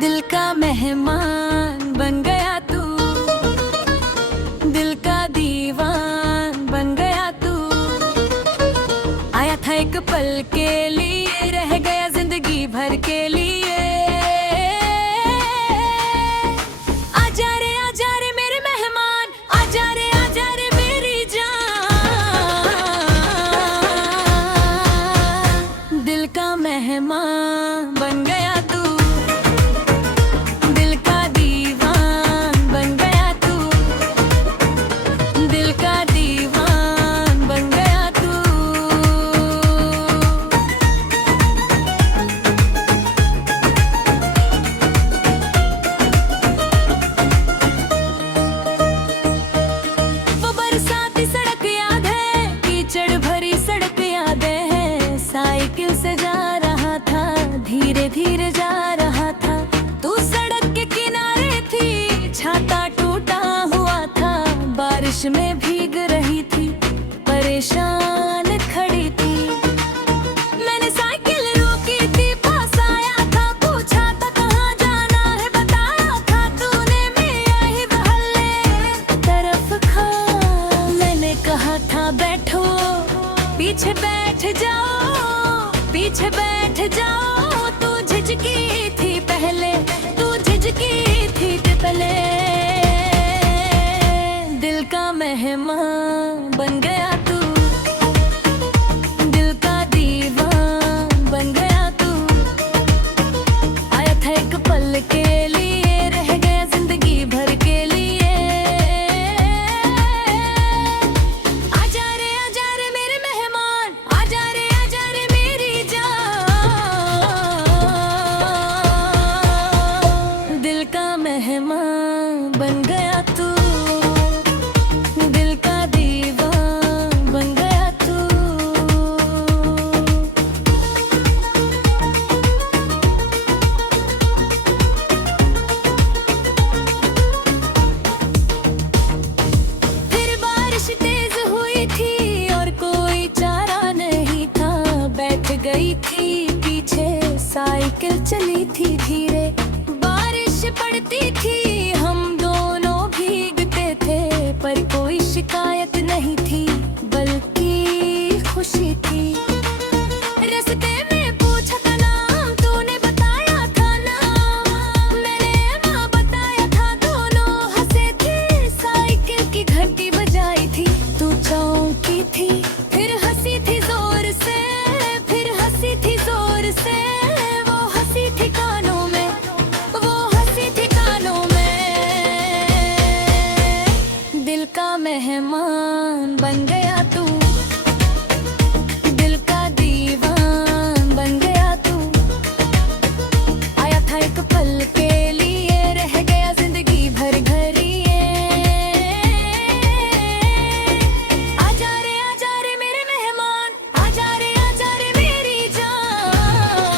दिल का मेहमान बन गया तू, दिल का दीवान बन गया तू। आया था एक पल के लिए, रह गया जिंदगी भर के लिए। आजा रे मेरे मेहमान, आजा रे मेरी जान। दिल का मेहमान बन गया तू, दिल का दीवान बन गया तू, दिल का दीवान बन गया तू। वो बरसाती सड़क याद है, कीचड़ भरी सड़क यादें हैं। साइकिल से जा रहा था, धीरे धीरे जा रहा था। तू सड़क के किनारे थी, छाता टूटा हुआ था। बारिश में भीग रही थी, परेशान खड़ी थी। मैंने साइकिल रोकी थी, पास आया था, पूछा था कहाँ जाना है, बताया था तूने मेरा ही मोहल्ले तरफ खा। मैंने कहा था बैठो, पीछे बैठ जाओ, पीछे बैठ जाओ। तू झिझकी थी पहले, तू झिझकी थी पहले। दिल का मेहमान बन गया तू, दिल का दीवान बन गया तू। आया था एक पल के लिए, रह गया जिंदगी भर के लिए। आजा रे मेरे मेहमान, आजा रे मेरी जान। दिल का मेहमान बन गया तू, दिल का दीवान बन गया तू। फिर बारिश तेज हुई थी और कोई चारा नहीं था। बैठ गई थी पीछे, साइकिल चली थी धीरे। बारिश पड़ती थी, हम दोनों भीगते थे, पर कोई शिकायत नहीं थी, बल्कि खुशी थी। रास्ते में पूछा था नाम, तूने बताया था नाम। मैंने माँ बताया था, दोनों हंसे थे। साइकिल की घंटी बजाई थी, तू चौंकी थी, फिर हंसी थी जोर से, फिर हंसी थी जोर से। वो हंसी थी कानों में, वो हंसी थी कानों में। दिल का मेहमान बन गया तू, दिल का दीवान बन गया तू। आया था एक पल के लिए, रह गया जिंदगी भर लिए। आजा रे मेरे मेहमान, आजा रे मेरी जान।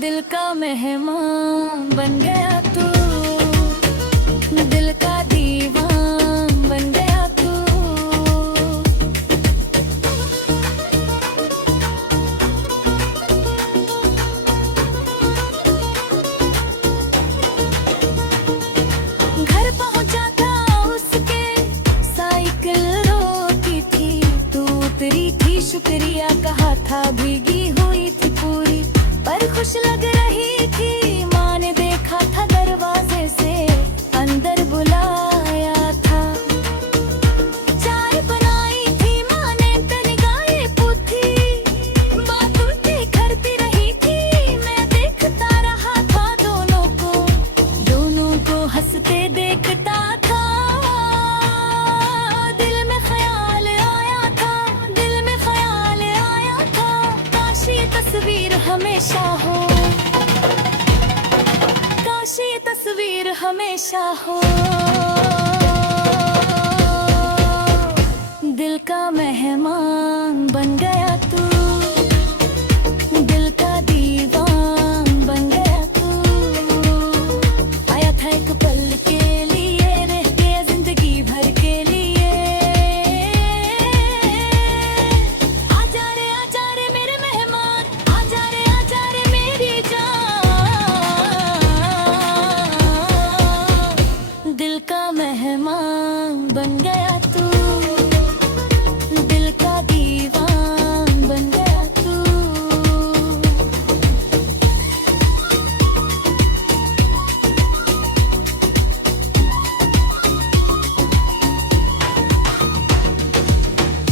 दिल का मेहमान बन गया तू, दिल का दीवान बन गया तू। घर पहुंचा था उसके, साइकिल रोकी थी। तू उतरी थी, शुक्रिया कहा था, भीगी हुई थी पूरी, पर खुश लग रही थी। माँ ने देखा था दरवाजे से, अंदर बुलाया था। चाय बनाई थी माँ ने, तनिगाहे पूछी, बातें करती रही थी। मैं देखता रहा था दोनों को हंसते देखता था। दिल में ख्याल आया था, दिल में ख्याल आया था, काश ये तस्वीर हमेशा हो, काश ये तस्वीर हमेशा हो। दिल का मेहमान बन गया तू, दिल का दीवान बन गया तू। आया था एक पल के लिए, रह गया जिंदगी भर के लिए। आजा रे मेरे मेहमान, आजा रे दिल का मेहमान बन गया तू, दिल का दीवान बन गया तू।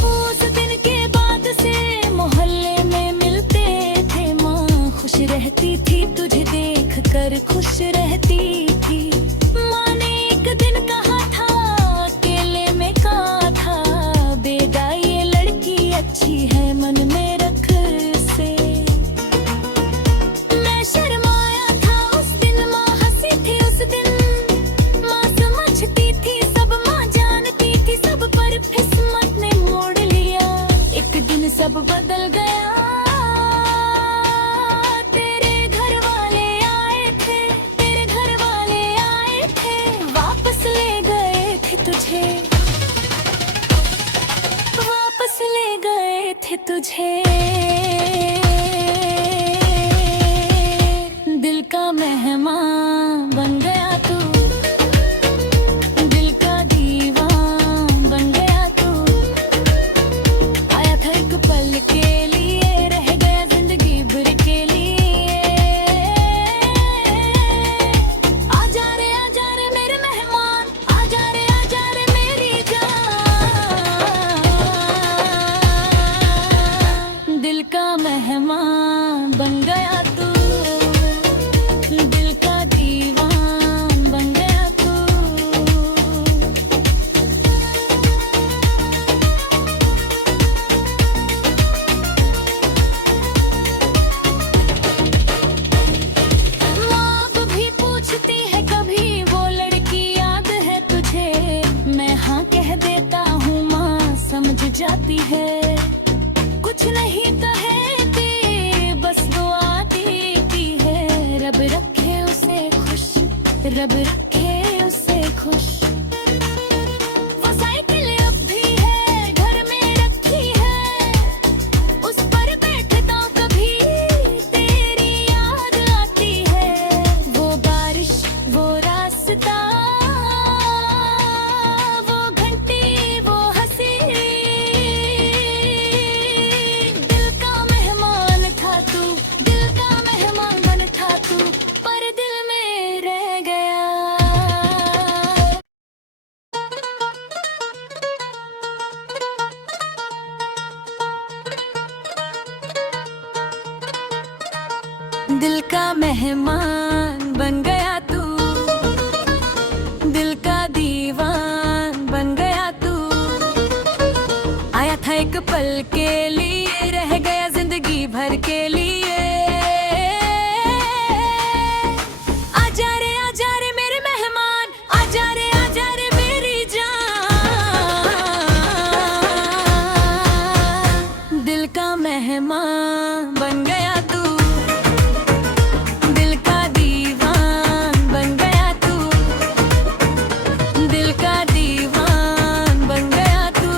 उस दिन के बाद से मोहल्ले में मिलते थे, माँ खुश रहती थी तुझे देख कर, खुश रहती थी। माँ ने एक दिन कहा था, अकेले में कहा था, बेटा ये लड़की अच्छी है मन में रख से। मैं शर्माया था उस दिन, माँ हंसी थी उस दिन। माँ समझती थी सब, माँ जानती थी सब, पर किस्मत ने मोड़ लिया। एक दिन सब बदल गया, वापस ले गए थे तुझे। दिल का मेहमान बन गया तू, दिल का दीवान बन गया तू। आया था एक पल के लिए, रह गया जिंदगी भर के लिए। आजा रे मेरे मेहमान, आजा रे मेरी जान। दिल का मेहमान बन गया तू, दिल का दीवान बन गया तू। माँ भी पूछती है कभी, वो लड़की याद है तुझे? मैं हाँ कह देता हूँ, माँ समझ जाती है। कुछ नहीं कहती, बस दुआ देती है, रब रखे उसे खुश, रब रखे उसे खुश। वो साइकिल अब भी है घर में रखी है, उस पर बैठता कभी तेरी याद आती है। वो बारिश, वो रास्ता, वो घंटी, वो हंसी। दिल का मेहमान था तू, दिल का मेहमान बन था तू, पर दिल में रह गया। दिल का मेहमान बन गया तू, दिल का दीवान बन गया तू। आया था एक पल के लिए, रह गया जिंदगी भर के लिए। आजा रे मेरे मेहमान, आजा रे मेरी जान। दिल का मेहमान बन गया तू, दिल का दीवान बन गया तू, दिल का दीवान बन गया तू।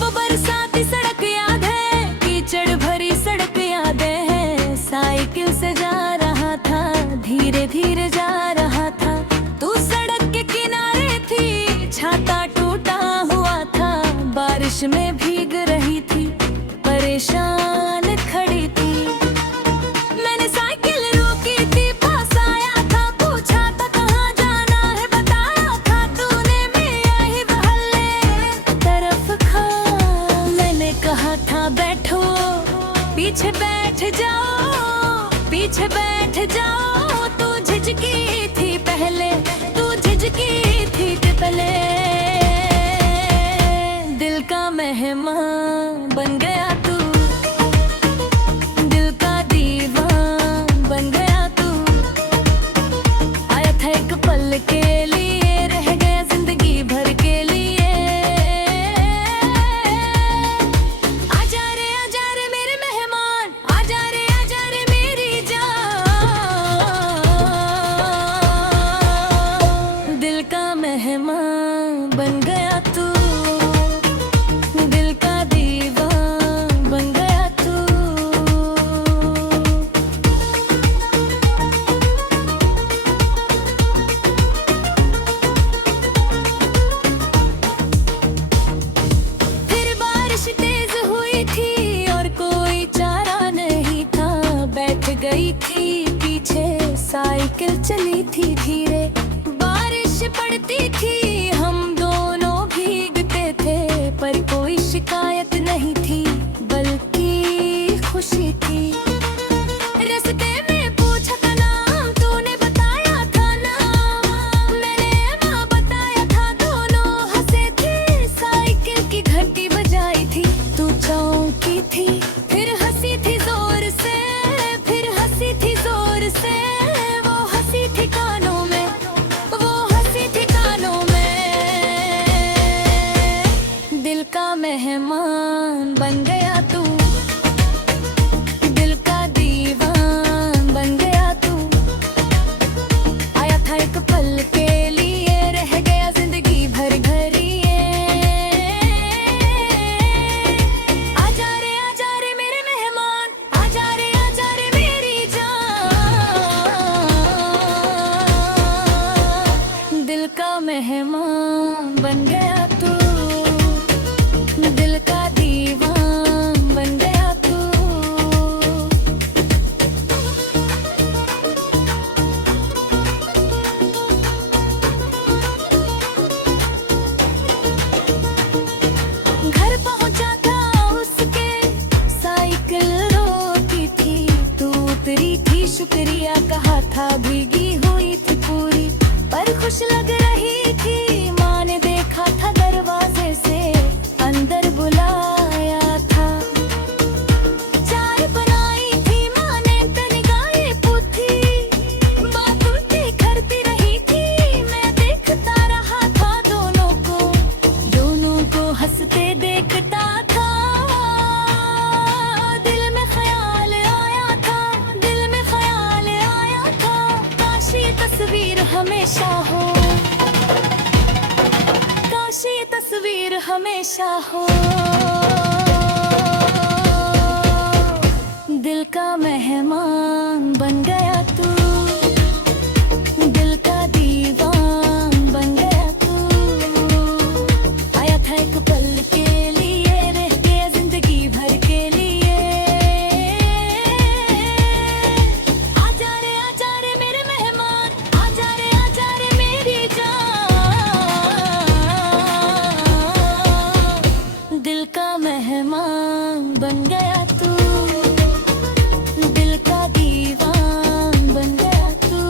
वो बरसाती सड़क याद है, कीचड़ भरी सड़क यादें हैं। साइकिल से जा रहा था, धीरे धीरे जा रहा था, तू सड़क के किनारे थी, छाता टूटा हुआ था, बारिश में भीग रही थी, परेशान खड़ी थी। मैंने साइकिल रोकी थी, पास आया था, पूछा था कहाँ जाना है, बताया था तूने, मैं ही मोहल्ले तरफ खा। मैंने कहा था बैठो, पीछे बैठ जाओ, पीछे बैठ जाओ। तू झिझकी थी पहले, तू झिझकी थी पहले। दिल का मेहमान बन गया तू, दिल का दीवान बन गया तू। आया था एक पल के लिए, रह गया जिंदगी भर के लिए। आजा रे मेरे मेहमान, आजा रे मेरी जान। दिल का मेहमान बन गया तू, चली थी धीरे, बारिश पड़ती थी हम दोनों भीगते थे, पर कोई शिकायत नहीं थी बल्कि खुशी थी। रास्ते में पूछा था नाम, तूने बताया था नाम, मैंने माँ बताया था, दोनों हंसे थे, साइकिल की घंटी बजाई थी, तू चौंकी थी, फिर हंसी थी जोर से, फिर हंसी थी जोर से, वो हंसी थी कानों में, वो हंसी थी कानों में। दिल का मेहमान बन गया तू, दिल का दीवान बन गया तू, आया था एक पल के लिए, रह गया जिंदगी भर घर ये। आजा रे मेरे मेहमान, आजा रे मेरी जान। दिल का मेहमान बन गया तू, दिल का दीवान बन गया तू। घर पहुंचा था उसके, साइकिल रोकी थी, तू उतरी थी, शुक्रिया कहा था, भीगी हुई थी पूरी पर खुश लग रही थी। माँ ने देखा था दरवाजे से, अंदर बुलाया था, चाय बनाई थी माँ ने, तनिगाहे पूछी, बातें करती रही थी, मैं देखता रहा था दोनों को हंसते देखता था। दिल में ख्याल आया था, दिल में ख्याल आया था, काश ये तस्वीर हमेशा हो, काश ये तस्वीर हमेशा हो। दिल का मेहमान बन गया तू, दिल का दीवान बन गया तू, आया था एक पल के लिए, रह गया जिंदगी भर के लिए। आजा रे मेरे मेहमान, आजा रे मेरी जान। दिल का मेहमान बन गया तू, दिल का दीवान बन गया तू।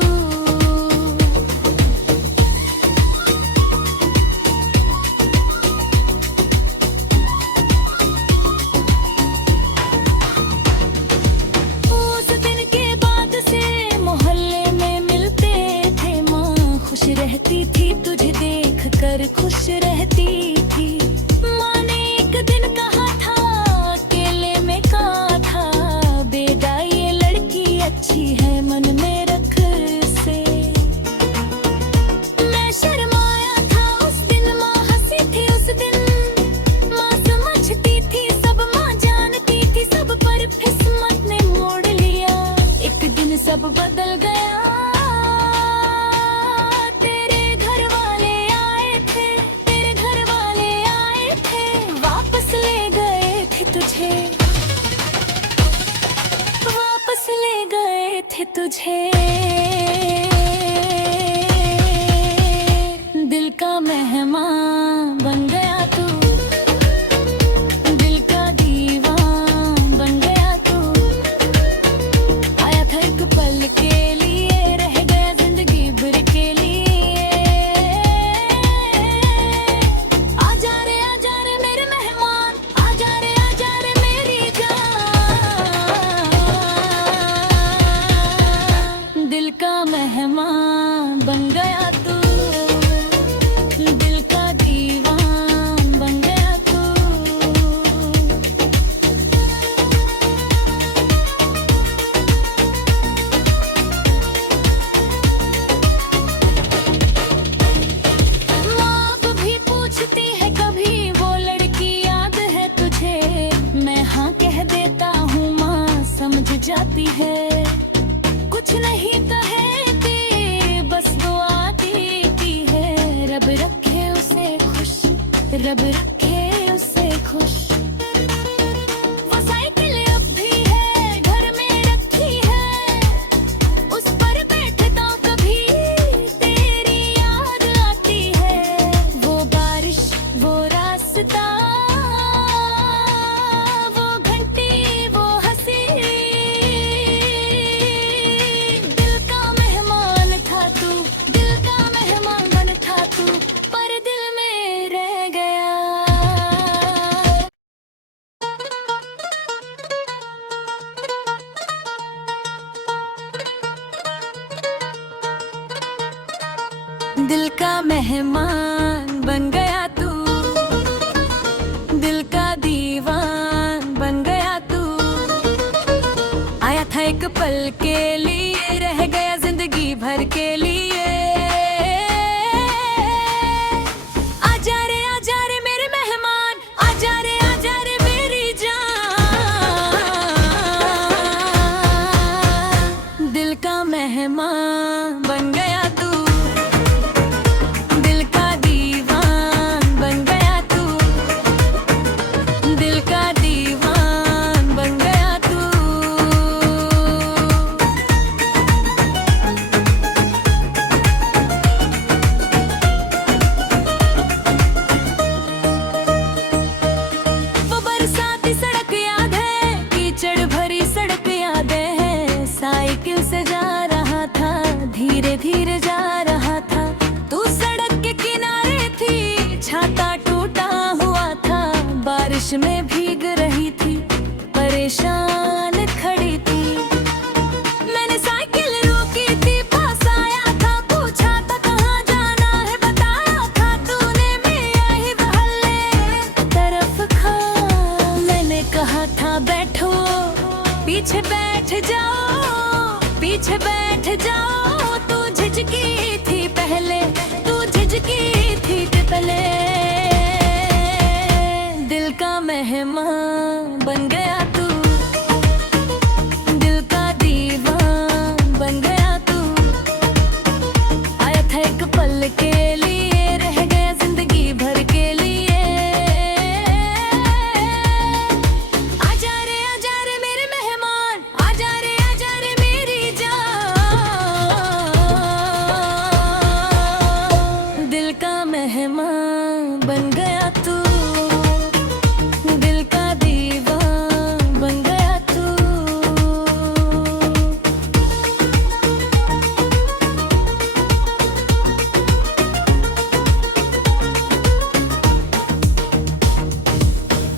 उस दिन के बाद से मोहल्ले में मिलते थे, माँ खुश रहती थी, तुझे देख कर खुश रहती थी। माँ ने एक दिन कहा था, अकेले में कहा था, बेटा ये लड़की अच्छी है, मन में रख से। मैं शर्माया था उस दिन, माँ हंसी थी उस दिन, माँ समझती थी सब, माँ जानती थी सब, पर किस्मत ने मोड़ लिया, एक दिन सब बदल गया। तेरे घर वाले आए थे, तेरे घर वाले आए थे, वापस ले गए थे तुझे, वापस ले गए थे तुझे। दिल का मेहमान बन गया तू, दिल का दीवान बन गया तू, आया था एक पल के लिए, रह गया जिंदगी भर के लिए। आजा रे मेरे मेहमान, आजा रे मेरी जान। दिल का मेहमान दिल का मेहमान बन गया तू, दिल का दीवान बन गया तू। आया था एक पल के लिए, रह गया जिंदगी भर के लिए। आजा रे मेरे मेहमान, आजा रे मेरी जान। दिल का मेहमान बन गया तू, दिल का दीवान बन गया तू, दिल का दीवान बन गया तू। वो बरसाती सड़क याद है, कीचड़ भरी सड़क यादें हैं। साइकिल से जा रहा था, धीरे धीरे जा रहा था। तू सड़क के किनारे थी, छाता टूटा हुआ था। बारिश में भीग रही थी, परेशान खड़ी थी। मैंने साइकिल रोकी थी, पास आया था, पूछा था कहाँ जाना है, बताया था तूने मेरा ही मोहल्ले तरफ खा। मैंने कहा था बैठो, पीछे बैठ जाओ, पीछे बैठ जाओ। तू झिझकी थी पहले, तू झिझकी थी पहले। दिल का मेहमान बन गया तू, दिल का दीवान बन गया तू। आया था एक पल के लिए, रह गया जिंदगी भर के लिए। आजा रे मेरे मेहमान, आजा रे मेरी जान। दिल का मेहमान बन गया तू, दिल का दीवान बन गया तू।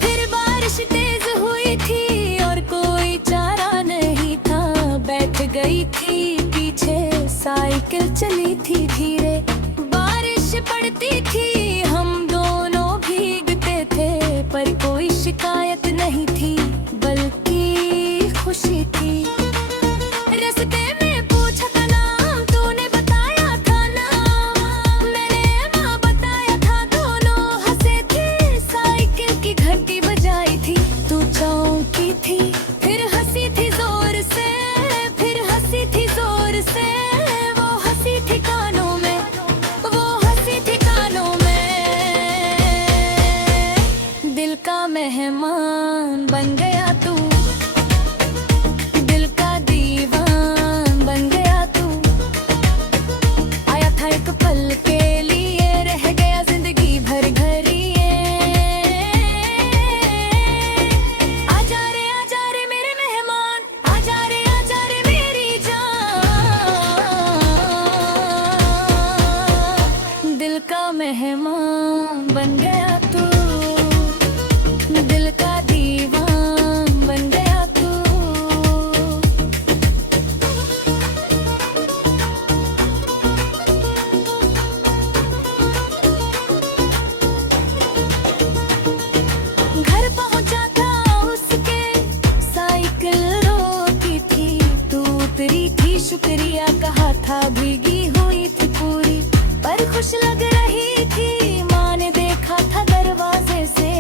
फिर बारिश तेज हुई थी और कोई चारा नहीं था। बैठ गई थी पीछे, साइकिल चली थी धीरे। बारिश पड़ती थी, हम दोनों भीगते थे, पर कोई शिकायत नहीं थी, बल्कि खुशी थी। रास्ते में पूछा था नाम, तूने बताया था नाम। मैंने माँ बताया था, दोनों हंसे थे। साइकिल की घंटी बजाई थी, तू चौंकी थी, फिर हंसी थी जोर से, फिर हंसी थी जोर से। वो हंसी थी कानों में, वो हंसी थी कानों में। दिल का मेहमान बन गया तू, दिल का दीवान बन गया तू। आया था एक पल के लिए, रह गया जिंदगी भर घरिए। आजा रे मेरे मेहमान, आजा रे मेरी जान। दिल का मेहमान बन गया तू, दिल का दीवान बन गया तू। घर पहुंचा था उसके, साइकिल रोकी थी। तू उतरी थी, शुक्रिया कहा था, भीगी हुई थी पूरी, पर खुश लग रही थी। माँ ने देखा था दरवाजे से,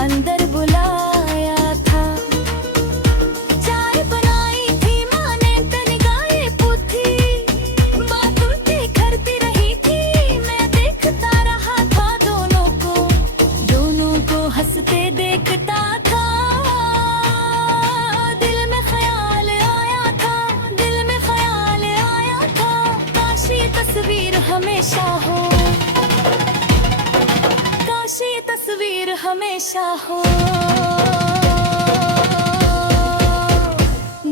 अंदर बुलाया था। चाय बनाई थी माँ ने, तनिगाए पूछी, बातें करती रही थी। मैं देखता रहा था दोनों को हंसते देखता था। दिल में ख्याल आया था, दिल में ख्याल आया था, काश ये तस्वीर हमेशा हो, काश ये तस्वीर हमेशा हो।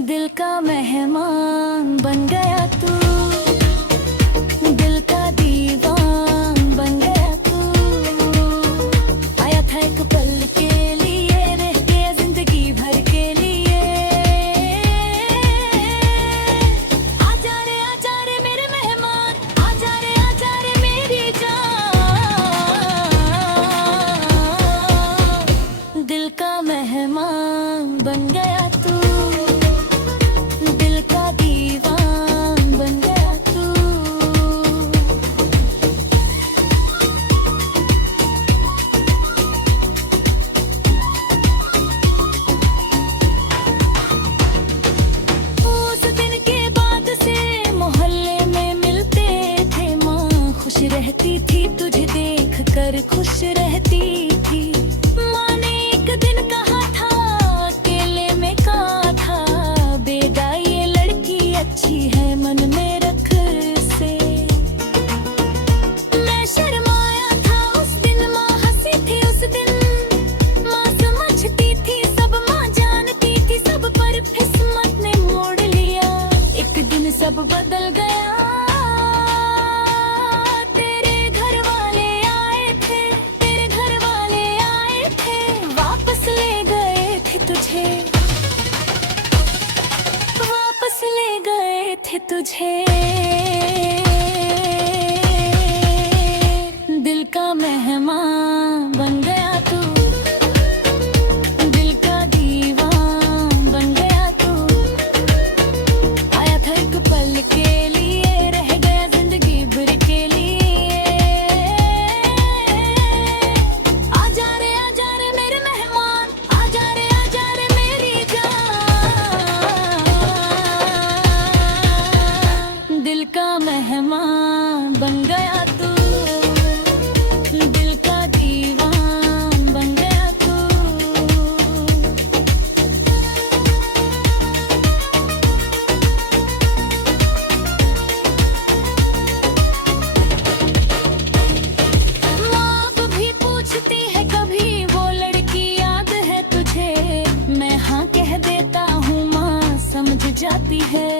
दिल का मेहमान बन गया तू, दिल का दीवान बन गया तू। आया था एक पल के लिए, रह गया जिंदगी भर के लिए। आजा रे मेरे मेहमान, आजा रे दिल का मेहमान बन गया तू, दिल का दीवान बन गया तू। उस दिन के बाद से मोहल्ले में मिलते थे, माँ खुश रहती थी तुझे देख कर, खुश रहती थी। माँ ने एक दिन कहा था, अकेले में कहा था, बेटा ये लड़की अच्छी है मन में रख से। मैं शर्माया था उस दिन, माँ हंसी थी उस दिन। माँ समझती थी सब, माँ जानती थी सब, पर किस्मत ने मोड़ लिया। एक दिन सब बदल गया, तेरे घर वाले आए थे, तेरे घर वाले आए थे, वापस ले गए थे तुझे, वापस ले गए थे तुझे। दिल का मेहमान बन गया तू, दिल का दीवान बन गया तू। आया था एक पल के लिए, रह गया जिंदगी भर के लिए। आजा रे मेरे मेहमान, आजा रे मेरी जान। दिल का मेहमान बन गया तू, दिल का दीवान बन गया तू। माँ अब भी पूछती है कभी, वो लड़की याद है तुझे? मैं हाँ कह देता हूँ, माँ समझ जाती है।